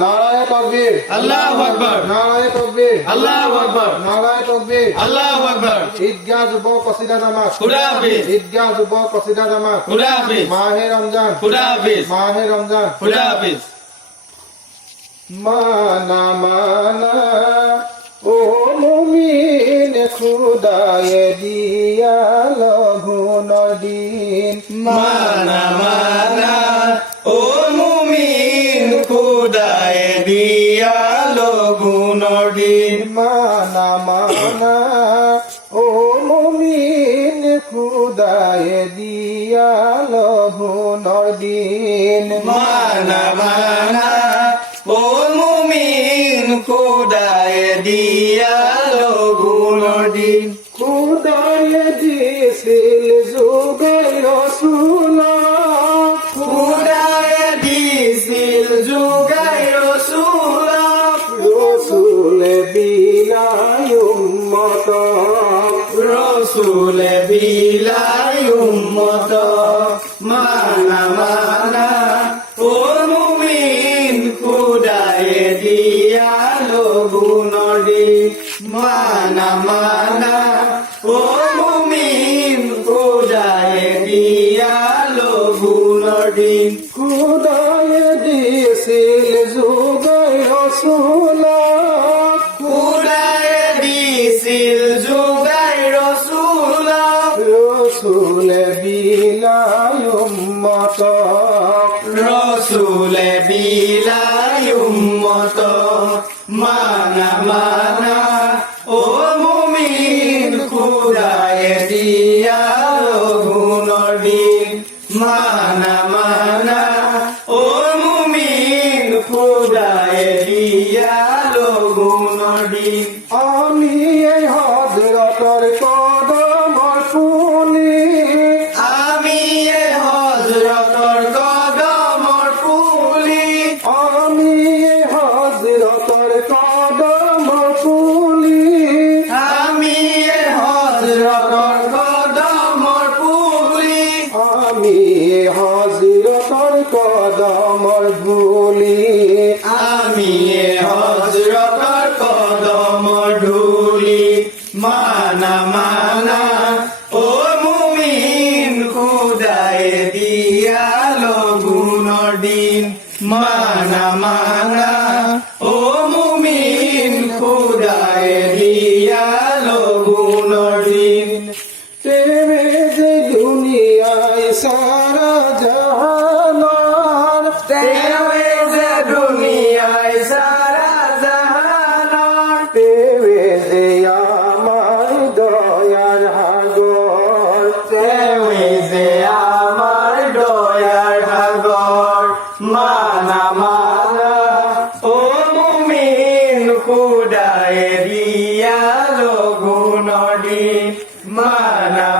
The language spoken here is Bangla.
নারায়ে তাকবীর, আল্লাহু আকবার, নারায়ে তাকবীর, আল্লাহু আকবার, নারায়ে তাকবীর, আল্লাহু আকবার। ঈদগাহ যুব কসিদা নামাজ, খুদা হাফেজ, ঈদগাহ যুব কসিদা নামাজ, খুদা হাফেজ, মাহে রমজান, খুদা হাফেজ, মাহে রমজান। খুদা হাফেজ। মানা মানা ও মুমিন খুদায়ে দিয়া লঘুন দিন, মানা মানা ও মুমিন খুদায়ে দিয়া লগুনের দিন। মানা মানা ও মুমিন খুদায়ে দিয়া লঘুন দিন, মানা মানা ও মুমিন খুদায়ে দিয়া লগুনের দিন। খুদায়ে দিছিল যুগে রসুল, খুদায়ে দিছিল যুগাই রসুল, রসুল বিলাই উম্মত, রসুল বিলাই উম্মত। মানা মানা ও মুমিন খুদায়ে দিয়া লগুনের দিন। মানা মানা ও মুমিন খুদায়ে দিয়া লগুনের দিন। খুদায়ে দিছিল যুগে রসুল, খুদায়ে দিছিল যুগাই রসুল, রসুল বিলাই উম্মত, রসুল বিলাই উম্মত। মানা মানা ও মুমিন খুদায়ে দিয়া লগুনের দিন। মানা মানা ও মুমিন খুদায়ে দিয়া লগুনের দিন। আমি এই হযরতের কদম ফুলি, আমি এ হযরতর কদমর ফুলি, আমি এই হযরতের কদম ফুলি, আমি এ হযরতর কদমর ফুলি, আমি এই হযরতের কদম ধুলি, আমি এ হযরতর কদমর ধুলি। মানা মানা ও মুমিন খুদায়ে দিয়া লগুনের দিন। মানা মানা ও মুমিন খুদায়ে দিয়া লগুনের দিন। প্রেমে যে দুনিয়ায় সারা জাহান, তেরে যে দুনিয়ায় সারা জাহান, প্রেমে যে আমার দয়ার হাগর, তেরে যে আমার দয়ার সাগর। মানা মানা ও মুমিন খুদায়ে দিয়া লগুনের দিন। মানা